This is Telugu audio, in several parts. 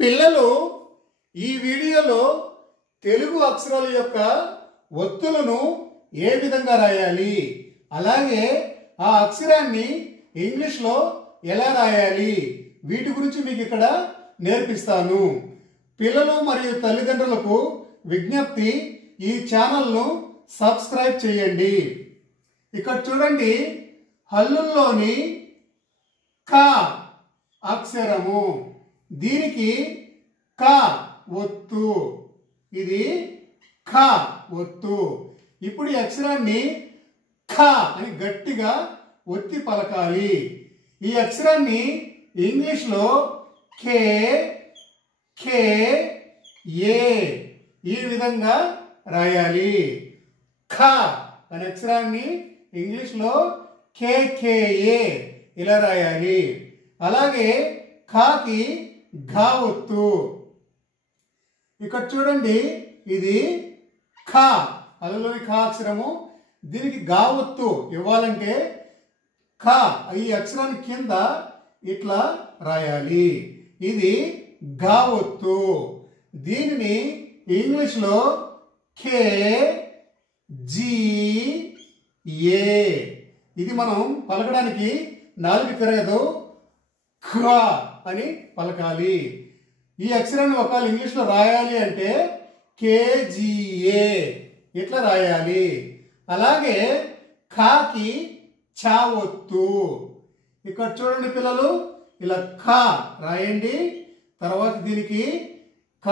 పిల్లలు ఈ వీడియోలో తెలుగు అక్షరాల యొక్క ఒత్తులను ఏ విధంగా రాయాలి, అలాగే ఆ అక్షరాన్ని ఇంగ్లీష్లో ఎలా రాయాలి, వీటి గురించి మీకు ఇక్కడ నేర్పిస్తాను. పిల్లలు మరియు తల్లిదండ్రులకు విజ్ఞప్తి, ఈ ఛానల్ను సబ్స్క్రైబ్ చేయండి. ఇక్కడ చూడండి, హల్లుల్లోని క అక్షరము, దీనికి క ఒత్తు, ఇది ఖ ఒత్తు. ఇప్పుడు ఈ అక్షరాన్ని ఖ అని గట్టిగా ఒత్తి పలకాలి. ఈ అక్షరాన్ని ఇంగ్లీష్లో కే కే ఏ ఈ విధంగా రాయాలి. ఖ అనే అక్షరాన్ని ఇంగ్లీష్లో కే కే ఏ ఇలా రాయాలి. అలాగే ఖాకి ఘ ఒత్తు. ఇక్కడ చూడండి, ఇది ఖ, అందులోని ఖ అక్షరము, దీనికి గా ఒత్తు ఇవ్వాలంటే ఖ ఈ అక్షరాన్ని కింద ఇట్లా రాయాలి. ఇది గా ఒత్తు. దీనిని ఇంగ్లీష్లో కే జీ ఏ, ఇది మనం పలకడానికి నాలుగు తిరగదు, ఖ అని పలకాలి. ఈ అక్షరాన్ని ఒకవేళ ఇంగ్లీష్లో రాయాలి అంటే కేజీఏ ఇట్లా రాయాలి. అలాగే ఖాకి ఛా ఒత్తు. ఇక్కడ చూడండి పిల్లలు, ఇలా ఖ రాయండి, తర్వాత దీనికి క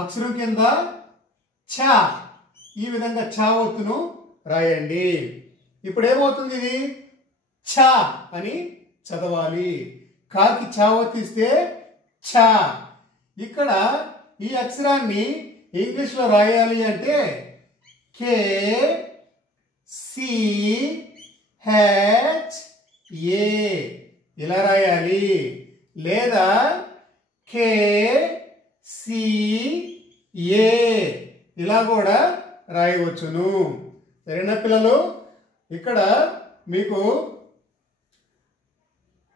అక్షరం కింద ఛ ఈ విధంగా ఛా ఒత్తును రాయండి. ఇప్పుడు ఏమవుతుంది, ఇది ఛ అని చదవాలి. కాకి ఛా ఒత్తిస్తే ఛ. ఇక్కడ ఈ అక్షరాన్ని ఇంగ్లీష్లో రాయాలి అంటే కే సి హెచ్ ఏ ఇలా రాయాలి, లేదా కే సి ఏ ఇలా కూడా రాయవచ్చును. సరేనా పిల్లలు? ఇక్కడ మీకు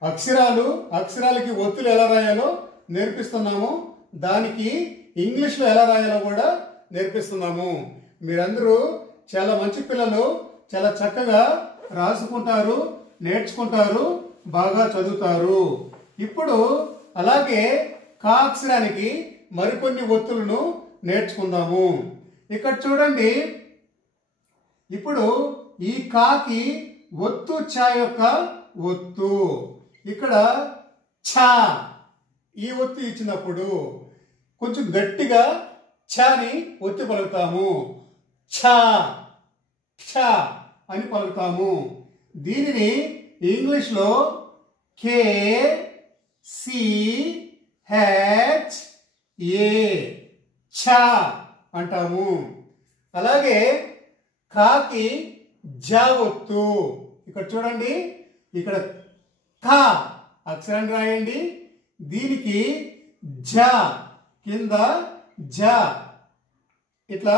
అక్షరాలకి ఒత్తులు ఎలా రాయాలో నేర్పిస్తున్నాము, దానికి ఇంగ్లీష్లో ఎలా రాయాలో కూడా నేర్పిస్తున్నాము. మీరందరూ చాలా మంచి పిల్లలు, చాలా చక్కగా రాసుకుంటారు, నేర్చుకుంటారు, బాగా చదువుతారు. ఇప్పుడు అలాగే కా అక్షరానికి మరికొన్ని ఒత్తులను నేర్చుకుందాము. ఇక్కడ చూడండి, ఇప్పుడు ఈ కాకి ఒత్తు ఛ యొక్క ఒత్తు, ఇక్కడ ఛ ఈ ఒత్తు ఇచ్చినప్పుడు కొంచెం గట్టిగా ఛని ఒత్తి పలుకుతాము, ఛ ఛ అని పలుకుతాము. దీనిని ఇంగ్లీష్లో కే సి హెచ్ ఏ ఛ అంటాము. అలాగే కాకి జ ఒత్తు. ఇక్కడ చూడండి, ఇక్కడ క అక్షరాన్ని రాయండి, దీనికి జ కింద జ ఇట్లా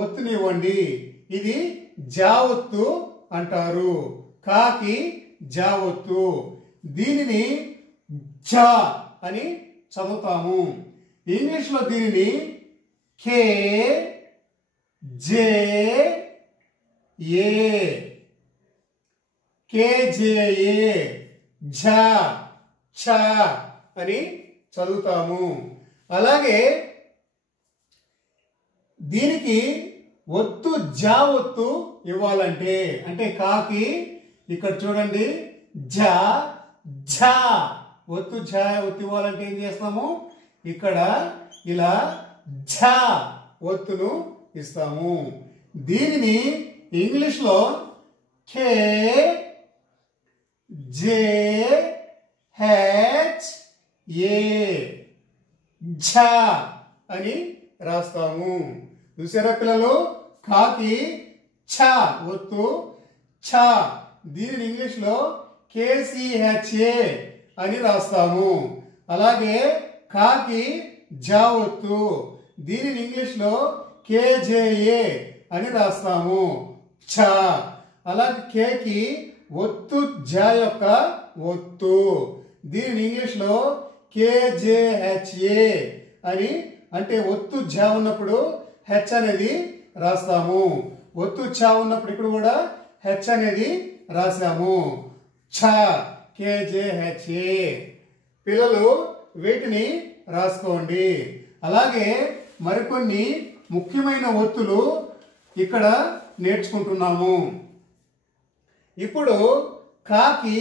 ఒత్తునివ్వండి, ఇది జా ఒత్తు అంటారు. కాకి జా ఒత్తు. దీనిని జ అని చదువుతాము. ఇంగ్లీష్లో దీనిని కే జే ఏ కేజేఏ ఝ ఛ అని చదువుతాము. అలాగే దీనికి ఒత్తు జా ఒత్తు ఇవ్వాలంటే, అంటే కాకి ఇక్కడ చూడండి జ ఝ ఒత్తు ఝ ఒత్తు ఇవ్వాలంటే ఏం చేస్తాము, ఇక్కడ ఇలా ఝ ఒత్తును ఇస్తాము. దీనిని ఇంగ్లీష్లో కే జే హెచ్ ఏ ఝ అని రాస్తాము. చూసారా పిల్లలు? కాకి ఛ ఒత్తు ఛ, దీనిని ఇంగ్లీష్లో కేసిహెచ్ఏ అని రాస్తాము. అలాగే కాకి జ ఒత్తు, దీనిని ఇంగ్లీష్లో కేజేఏ అని రాస్తాము, ఛ. అలాగే కేకి ఒత్తు జ యొక్క ఒత్తు, దీనిని ఇంగ్లీష్లో KJHA అని అంటే ఒత్తు ఝ ఉన్నప్పుడు హెచ్ అనేది రాస్తాము. ఒత్తు ఛ ఉన్నప్పుడు ఇక్కడ కూడా హెచ్ అనేది రాసాము. ఛ KJHA. పిల్లలు వీటిని రాసుకోండి. అలాగే మరికొన్ని ముఖ్యమైన ఒత్తులు ఇక్కడ నేర్చుకుంటున్నాము. ఇప్పుడు కాకి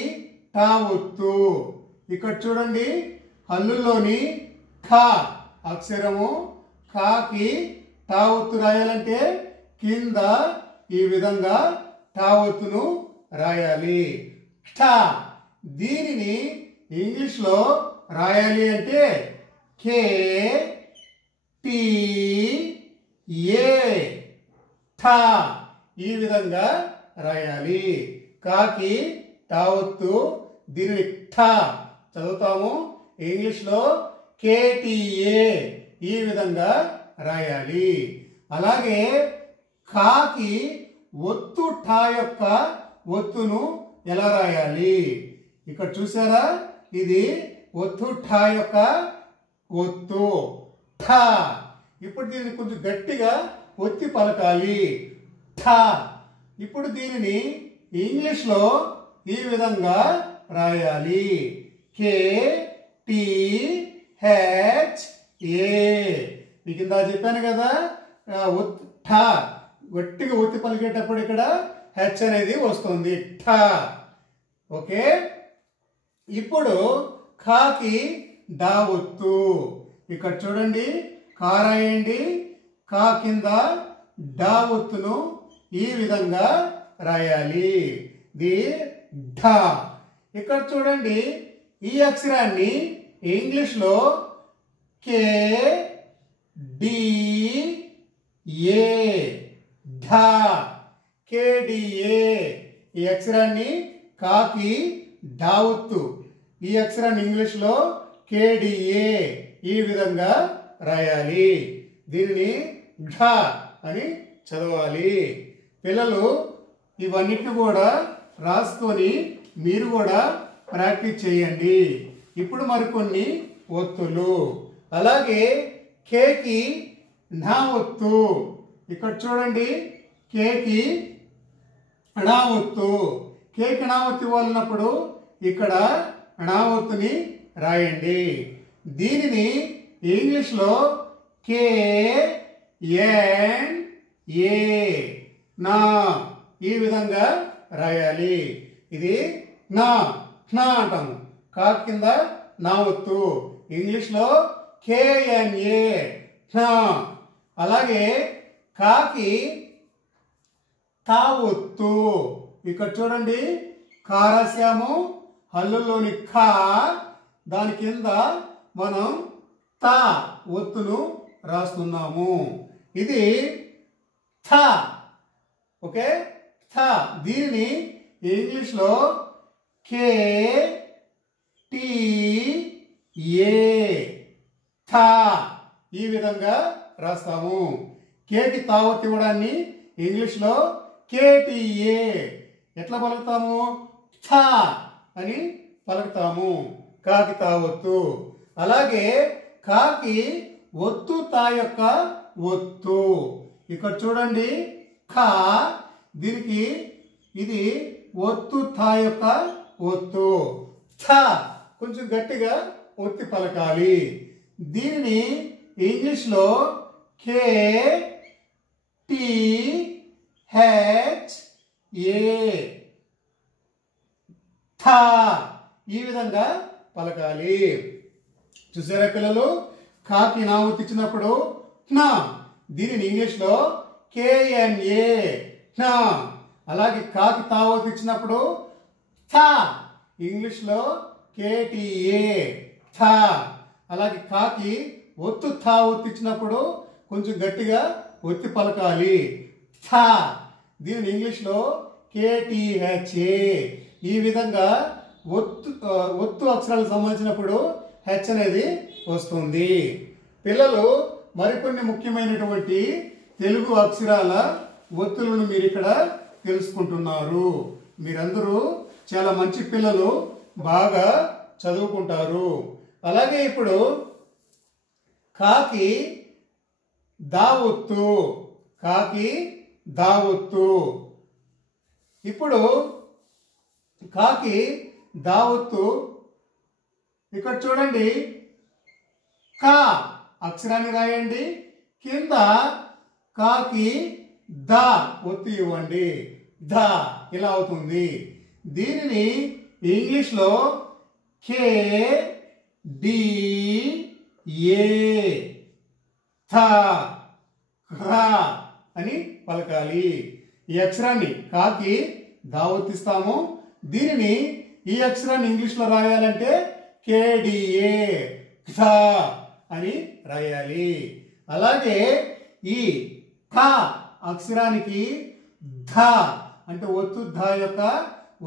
టా ఒత్తు. ఇక్కడ చూడండి, హల్లుల్లోని ఖ అక్షరము కాకి టా ఒత్తు రాయాలంటే కింద ఈ విధంగా టా ఒత్తును రాయాలి. ఠ. దీనిని ఇంగ్లీష్లో రాయాలి అంటే KTA. ఠ. ఈ విధంగా రాయాలి. కాకి టా ఒత్తు, దీనిని ఠ చదువుతాము. ఇంగ్లీష్లో KTA ఈ విధంగా రాయాలి. అలాగే కాకి ఒత్తు ఠ యొక్క ఒత్తును ఎలా రాయాలి? ఇక్కడ చూసారా, ఇది ఒత్తు ఠ యొక్క ఒత్తు ఠ. ఇప్పుడు దీన్ని కొంచెం గట్టిగా ఒత్తి పలకాలి. ఠ. ఇప్పుడు దీనిని ఇంగ్లీష్లో ఈ విధంగా రాయాలి. KTHA. మీకు ఇందా చెప్పాను కదా, ఠ గట్టిగా ఒత్తి పలికేటప్పుడు ఇక్కడ హెచ్ అనేది వస్తుంది. ఠ. ఓకే. ఇప్పుడు కాకి డా ఒత్తు. ఇక్కడ చూడండి, కా రాయండి. కా కింద డా ఒత్తును ఈ విధంగా రాయాలి. ది ఢ. ఇక్కడ చూడండి, ఈ అక్షరాన్ని ఇంగ్లీష్లో KDA ఢ. KDA. ఈ అక్షరాన్ని కాకి డా ఒత్తు, ఈ అక్షరాన్ని ఇంగ్లీష్లో KDA ఈ విధంగా రాయాలి. దీనిని ఢ అని చదవాలి. పిల్లలు ఇవన్నిటిని కూడా రాసుకొని మీరు కూడా ప్రాక్టీస్ చేయండి. ఇప్పుడు మరికొన్ని ఒత్తులు. అలాగే కేకి నా ఒత్తు. ఇక్కడ చూడండి, కేకి నా ఒత్తు. కేకి నా ఒత్తు ఇవ్వాలన్నప్పుడు ఇక్కడ నా ఒత్తుని రాయండి. దీనిని ఇంగ్లీష్లో KNA నా ఈ విధంగా రాయాలి. ఇది నా నా అంటాము. కా కింద నా ఒత్తు, ఇంగ్లీష్లో KNA నా. అలాగే కాకి తా ఒత్తు. ఇక్కడ చూడండి, కా రాశాము, హల్లుల్లోని ఖా, దాని కింద మనం తా ఒత్తును రాస్తున్నాము. ఇది థ. ఓకే, థ. దీనిని ఇంగ్లీష్లో KTA థ ఈ విధంగా రాస్తాము. కేకి తా ఒత్తు ఇవ్వడాన్ని ఇంగ్లీష్లో KTA ఎట్లా పలుకుతాము? థ అని పలుకుతాము. కాకి తా ఒత్తు. అలాగే కాకి ఒత్తు తా యొక్క ఒత్తు. ఇక్కడ చూడండి, ఖా, దీనికి ఇది ఒత్తు తా యొక్క ఒత్తు. థ కొంచెం గట్టిగా ఒత్తి పలకాలి. దీనిని ఇంగ్లీష్లో KTHA థ ఈ విధంగా పలకాలి. చూసారా పిల్లలు, కాకి నా ఒత్తి ఇచ్చినప్పుడు నా, దీనిని ఇంగ్లీష్లో KNA నా. అలాగే కాకి తా ఒత్తి ఇచ్చినప్పుడు థ, ఇంగ్లీష్లో KTA థ. అలాగే కాకి ఒత్తు థా ఒత్తి ఇచ్చినప్పుడు కొంచెం గట్టిగా ఒత్తి పలకాలి. థ. దీనిని ఇంగ్లీష్లో KTHA ఈ విధంగా ఒత్తు అక్షరాలకు సంబంధించినప్పుడు హెచ్ అనేది వస్తుంది. పిల్లలు మరికొన్ని ముఖ్యమైనటువంటి తెలుగు అక్షరాల ఒత్తులను మీరు ఇక్కడ తెలుసుకుంటున్నారు. మీరందరూ చాలా మంచి పిల్లలు, బాగా చదువుకుంటారు. అలాగే ఇప్పుడు కాకి దా ఒత్తు, కాకి దా ఒత్తు. ఇప్పుడు కాకి దా ఒత్తు ఇక్కడ చూడండి, కా అక్షరాన్ని రాయండి, కింద కాకి దా ఒత్తు ఇవ్వండి, దా ఇలా అవుతుంది. దీనిని ఇంగ్లీష్లో కే డి ఏ థా రా అని పలకాలి. ఈ అక్షరాన్ని కాకి దా ఒత్తిస్తాము. దీనిని ఈ అక్షరాన్ని ఇంగ్లీష్లో రాయాలంటే కేడిఏ థా అని రాయాలి. అలాగే ఈ థా అక్షరానికి ధ అంటే ఒత్తు ధ యొక్క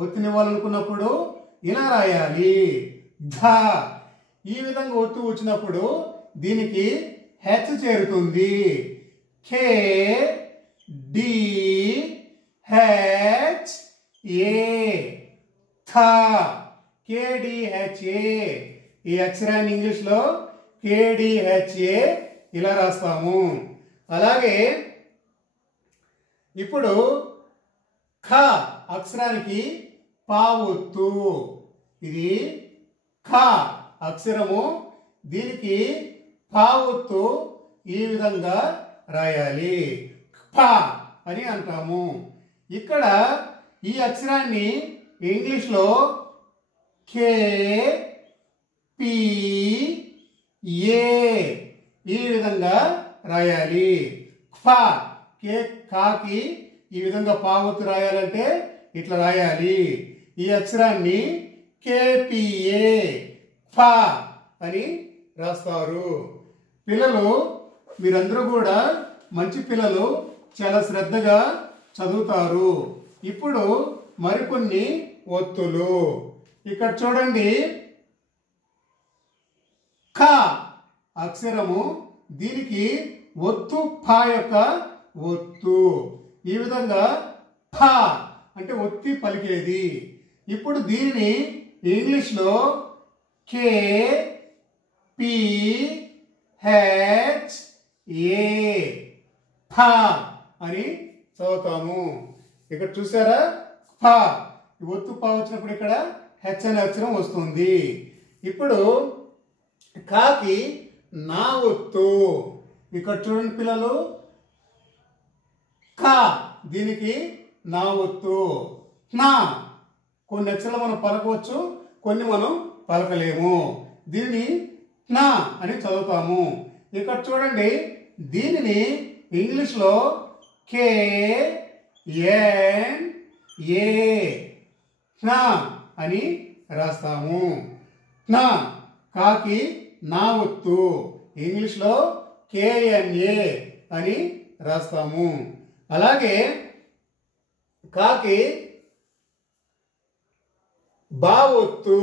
ఒత్తునివ్వాలనుకున్నప్పుడు ఇలా రాయాలి, ధ. ఈ విధంగా ఒత్తు వచ్చినప్పుడు దీనికి హెచ్ చేరుతుంది, కే డి హెచ్ ఏ థా, కేడిహెచ్ఏ. ఈ అక్షరాన్ని ఇంగ్లీష్లో కేడిహెచ్ఏ ఇలా రాస్తాము. అలాగే ఇప్పుడు ఖ అక్షరానికి పా ఒత్తు, ఇది ఖ అక్షరము, దీనికి పా ఒత్తు ఈ విధంగా రాయాలి, ప అని అంటాము. ఇక్కడ ఈ అక్షరాన్ని ఇంగ్లీష్లో కే పి ఏ ఈ విధంగా రాయాలి. ఫ కే కాకి ఈ విధంగా పావొత్తు రాయాలంటే ఇట్లా రాయాలి. ఈ అక్షరాన్ని కేపిఏ ఫ అని రాస్తారు. పిల్లలు మీరందరూ కూడా మంచి పిల్లలు, చాలా శ్రద్ధగా చదువుతారు. ఇప్పుడు మరికొన్ని ఒత్తులు ఇక్కడ చూడండి, ఖ అక్షరము, దీనికి ఒత్తు ఫ యొక్క ఒత్తు ఈ విధంగా ఫ అంటే ఒత్తి పలికేది. ఇప్పుడు దీనిని ఇంగ్లీష్లో కే పి హెచ్ ఏ ఫ అని చదువుతాము. ఇక్కడ చూసారా, ఫ ఒత్తు ఫ వచ్చినప్పుడు ఇక్కడ హెచ్ అనే అక్షరం వస్తుంది. ఇప్పుడు కాకి నా ఒత్తు, ఇక్కడ చూడండి పిల్లలు, కా దీనికి నా ఒత్తు, నా కొన్ని అక్షరాలు మనం పలకవచ్చు, కొన్ని మనం పలకలేము. దీనిని నా అని చదువుతాము. ఇక్కడ చూడండి, దీనిని ఇంగ్లీష్లో కే ఎన్ ఏ నా అని రాస్తాము. నా కాకి నా ఒత్తు, ఇంగ్లీష్లో కేఎన్ఏ అని రాస్తాము. అలాగే కాకి బా ఒత్తు,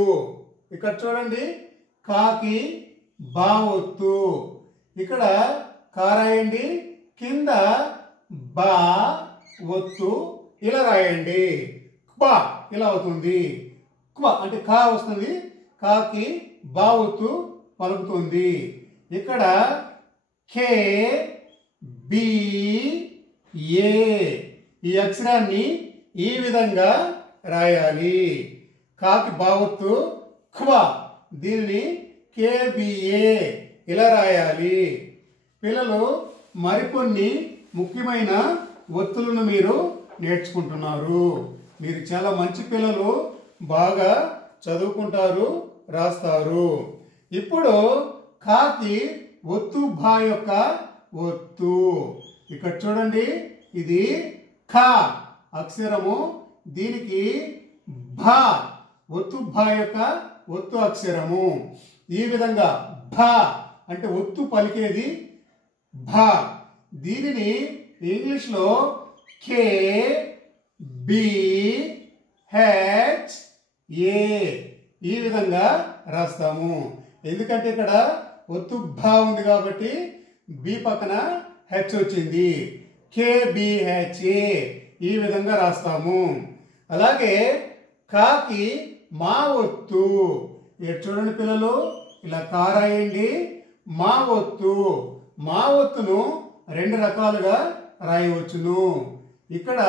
ఇక్కడ చూడండి, కాకి బా ఒత్తు, ఇక్కడ కా రాయండి, కింద బా ఒత్తు ఇలా రాయండి, క్వా ఇలా అవుతుంది. క్వా అంటే కా వస్తుంది, కాకి బా ఒత్తు పలుకుతుంది. ఇక్కడ కే బి ఏ ఈ అక్షరాన్ని ఈ విధంగా రాయాలి, కాకి బా ఒత్తు క్వా, దీనిని కేబిఏ ఇలా రాయాలి. పిల్లలు మరికొన్ని ముఖ్యమైన ఒత్తులను మీరు నేర్చుకుంటున్నారు. మీరు చాలా మంచి పిల్లలు, బాగా చదువుకుంటారు, రాస్తారు. ఇప్పుడు కాకి ఒత్తు భా యొక్క ఒత్తు, ఇక్కడ చూడండి, ఇది ఖ అక్షరము, దీనికి భా ఒత్తు భా యొక్క ఒత్తు అక్షరము. ఈ విధంగా భా అంటే ఒత్తు పలికేది భా, దీనిని ఇంగ్లీష్లో కే బి హెచ్ ఏ ఈ విధంగా రాస్తాము. ఎందుకంటే ఇక్కడ ఒత్తు భా ఉంది కాబట్టి బి పక్కన హెచ్ వచ్చింది, కేబిహెచ్ఏ ఈ విధంగా రాస్తాము. అలాగే కాకి మా ఒత్తు, ఇక్కడ చూడండి పిల్లలు, ఇలా కా రాయండి. మా ఒత్తు, మా ఒత్తును రెండు రకాలుగా రాయవచ్చును. ఇక్కడ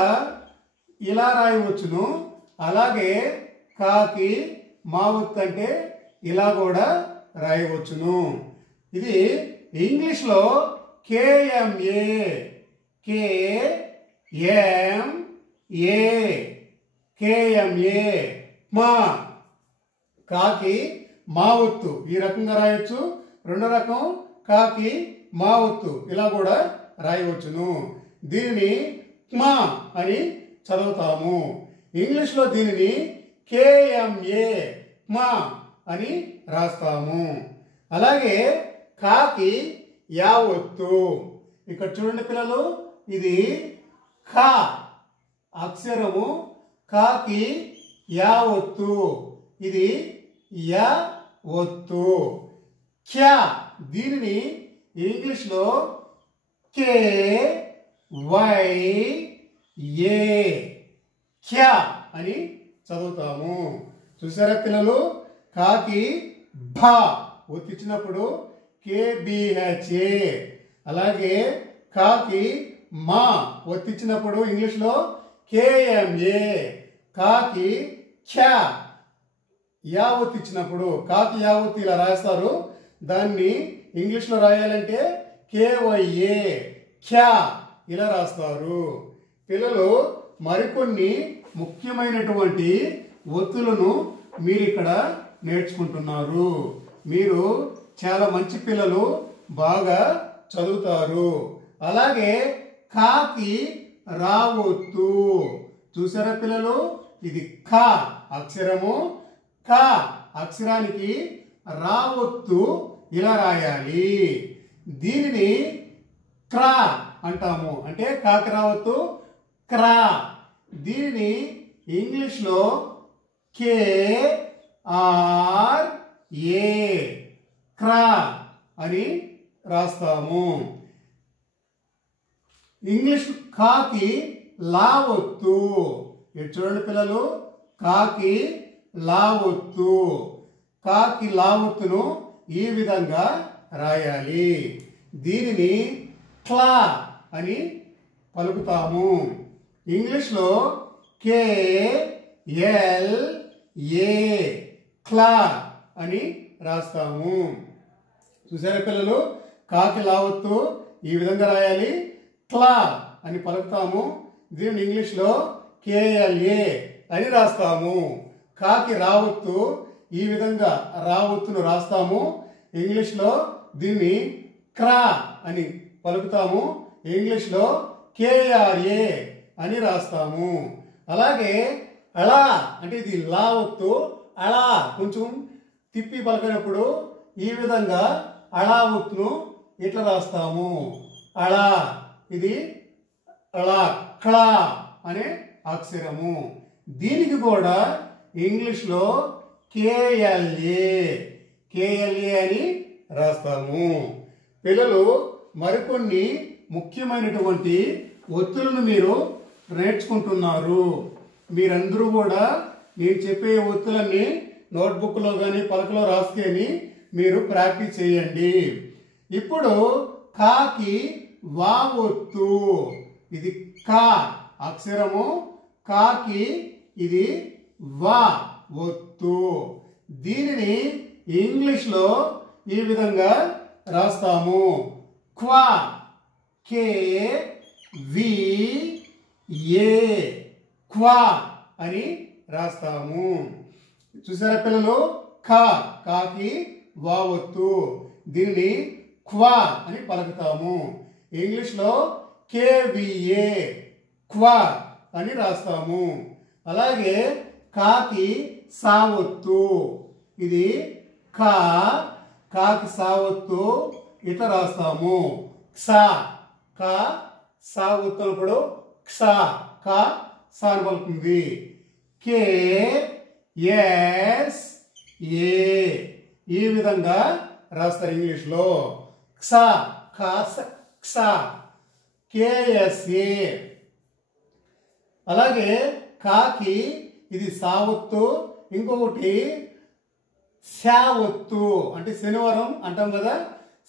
ఇలా రాయవచ్చును. అలాగే కాకి మా ఒత్తు అంటే ఇలా కూడా రాయవచ్చును. ఇది ఇంగ్లీష్లో కేఎంఏ, కేఎంఏ, కేఎంఏ మా, కాకి మా ఒత్తు ఈ రకంగా రాయొచ్చు. రెండో రకం కాకి మా ఒత్తు ఇలా కూడా రాయవచ్చును. దీనిని మా అని చదువుతాము. ఇంగ్లీష్లో దీనిని కేఎంఏ మా అని రాస్తాము. అలాగే కాకి యావత్తు, ఇక్కడ చూడండి పిల్లలు, ఇది ఖా అక్షరము, కాకి యావత్తు, ఇది యా ఒత్తు. క్యా, దీనిని ఇంగ్లీష్లో కే వై ఏ క్యా అని చదువుతాము. చూసారా పిల్లలు, కాకి భా ఒత్తిచ్చినప్పుడు కేబిహెచ్ఏ, అలాగే కాకి మా ఒత్తిచ్చినప్పుడు ఇంగ్లీష్లో కేఎంఏ, కాకి ఖ్యా యా ఒత్తిచ్చినప్పుడు కాకి యా ఒత్తి ఇలా రాస్తారు. దాన్ని ఇంగ్లీష్లో రాయాలంటే కేవైఏ ఖ్యా ఇలా రాస్తారు. పిల్లలు మరికొన్ని ముఖ్యమైనటువంటి ఒత్తులను మీరు ఇక్కడ నేర్చుకుంటున్నారు. మీరు చాలా మంచి పిల్లలు, బాగా చదువుతారు. అలాగే కాకి రావొత్తు, చూసారా పిల్లలు, ఇది ఖా అక్షరము, ఖా అక్షరానికి రావొత్తు ఇలా రాయాలి. దీనిని క్రా అంటాము, అంటే కాకి రావొత్తు క్రా. దీనిని ఇంగ్లీష్లో కే ఆర్ ఏ క్రా అని రాస్తాము. ఇంగ్లీష్ కాకి లావొత్తు, ఇది చూడండి పిల్లలు, కాకి లావొత్తు, కాకి లావొత్తును ఈ విధంగా రాయాలి. దీనిని క్లా అని పలుకుతాము. ఇంగ్లీష్లో కే ఎల్ ఏ క్లా అని రాస్తాము. చూసారా పిల్లలు, కాకి లావొత్తు ఈ విధంగా రాయాలి, క్లా అని పలుకుతాము. దీనిని ఇంగ్లీష్లో కేఎల్ఏ అని రాస్తాము. కాకి రావొత్తు ఈ విధంగా రావొత్తును రాస్తాము. ఇంగ్లీష్లో దీన్ని క్రా అని పలుకుతాము. ఇంగ్లీష్లో కేఆర్ఏ అని రాస్తాము. అలాగే అలా అంటే ఇది లా ఒత్తు, అలా కొంచెం తిప్పి పలకనప్పుడు ఈ విధంగా అలా ఒత్తును ఇట్లా రాస్తాము. అలా, ఇది అలా క్లా అనే అక్షరము. దీనికి కూడా ఇంగ్లీష్లో కేఎల్ఏ, కేఎల్ఏ అని రాస్తాము. పిల్లలు మరికొన్ని ముఖ్యమైనటువంటి ఒత్తులను మీరు నేర్చుకుంటున్నారు. మీరందరూ కూడా నేను చెప్పే ఒత్తులన్నీ నోట్బుక్లో కానీ పలకలో రాసుకొని మీరు ప్రాక్టీస్ చేయండి. ఇప్పుడు కాకి వా ఒత్తు, ఇది కా అక్షరము, కాకి ఇది వా ఒత్తు. దీనిని ఇంగ్లీష్లో ఈ విధంగా రాస్తాము, క్వా కే వి ఏ క్వా అని రాస్తాము. చూసారా పిల్లలు, ఖా కాకి వా ఒత్తు, దీనిని క్వా అని పలుకుతాము. ఇంగ్లీష్లో కేవిఏ క్వా అని రాస్తాము. అలాగే కాకి సా ఒత్తు, ఇది కా, కాకి సా ఒత్తు ఇట్లా రాస్తాము. క్షా, కా సా ఒత్తునప్పుడు క్షా, కా సా అని పలుకుతుంది. కే ఎస్ ఏ ఈ విధంగా రాస్తారు ఇంగ్లీష్లో. క్షా క్షా కేఎస్ఏ. అలాగే కాకి ఇది సావత్తు, ఇంకొకటి శా ఒత్తు అంటే శనివారం అంటాం కదా,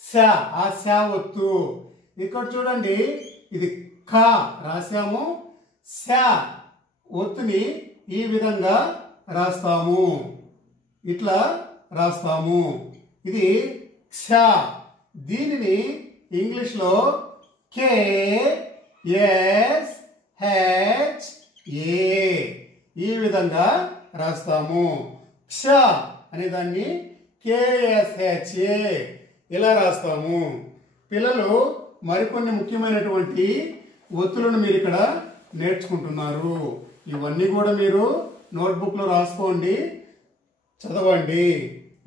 శా, ఆ శా ఒత్తు. ఇక్కడ చూడండి, ఇది కా రాసాము, శా ఒత్తుని ఈ విధంగా రాస్తాము, ఇట్లా రాస్తాము. ఇది క్ష. దీనిని ఇంగ్లీష్లో KSHA ఈ విధంగా రాస్తాము. క్ష అనే దాన్ని KSHA ఇలా రాస్తాము. పిల్లలు మరికొన్ని ముఖ్యమైనటువంటి ఒత్తులను మీరు ఇక్కడ నేర్చుకుంటున్నారు. ఇవన్నీ కూడా మీరు నోట్బుక్లో రాసుకోండి, చదవండి.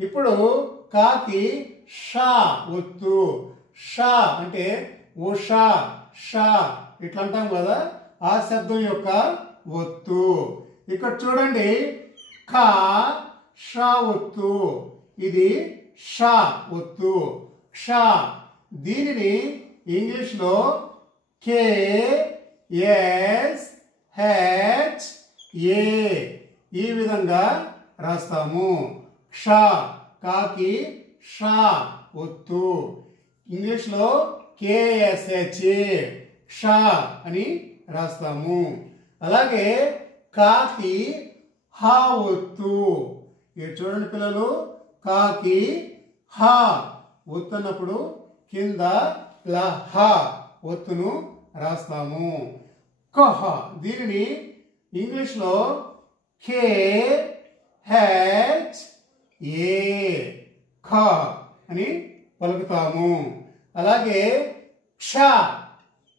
ఇప్పుడు కాకి షా ఒత్తు. షా అంటే ఉషా, షా ఇట్లా అంటాం కదా, ఆ శబ్దం యొక్క ఒత్తు. ఇక్కడ చూడండి, కా షా ఒత్తు, ఇది షా ఒత్తు, షా. దీనిని ఇంగ్లీష్లో KSHA ఈ విధంగా రాస్తాము. క్ష, కాకి షా ఒత్తు. ఇంగ్లీష్లో KSHA క్ష అని రాస్తాము. అలాగే కాకి హా ఒత్తు. ఇది చూడండి పిల్లలు, కాకి హా ఒత్తు అన్నప్పుడు కింద లహ ఒత్తును రాస్తాము. కహ, దీనిని ఇంగ్లీష్లో KHA ఖ అని పలుకుతాము. అలాగే క్ష,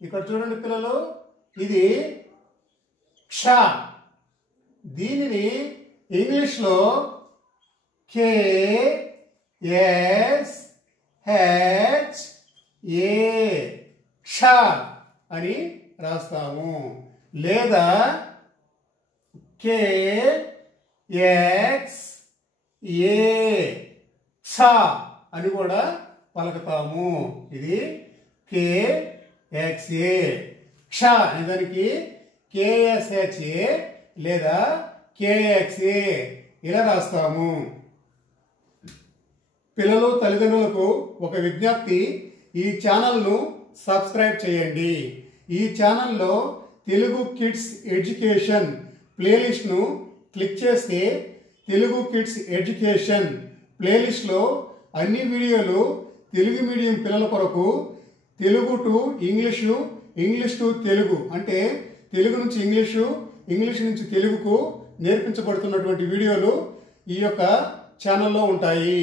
ఇక్కడ చూడండి పిల్లలు, ఇది క్ష. దీనిని ఇంగ్లీష్లో KSHA క్ష అని రాస్తాము. లేదా KXA క్ష అని కూడా పలుకుతాము. ఇది KXA క్ష అనే దానికి KSHA లేదా KXA ఇలా రాస్తాము. పిల్లలు, తల్లిదండ్రులకు ఒక విజ్ఞప్తి, ఈ ఛానల్ను సబ్స్క్రైబ్ చేయండి. ఈ ఛానల్లో తెలుగు కిడ్స్ ఎడ్యుకేషన్ ప్లేలిస్ట్ను క్లిక్ చేస్తే తెలుగు కిడ్స్ ఎడ్యుకేషన్ ప్లేలిస్ట్లో అన్ని వీడియోలు తెలుగు మీడియం పిల్లల కొరకు, Telugu to English, English to Telugu అంటే తెలుగు నుంచి ఇంగ్లీషు, ఇంగ్లీష్ నుంచి తెలుగుకు నేర్పించబడుతున్నటువంటి వీడియోలు ఈ యొక్క ఛానల్లో ఉంటాయి.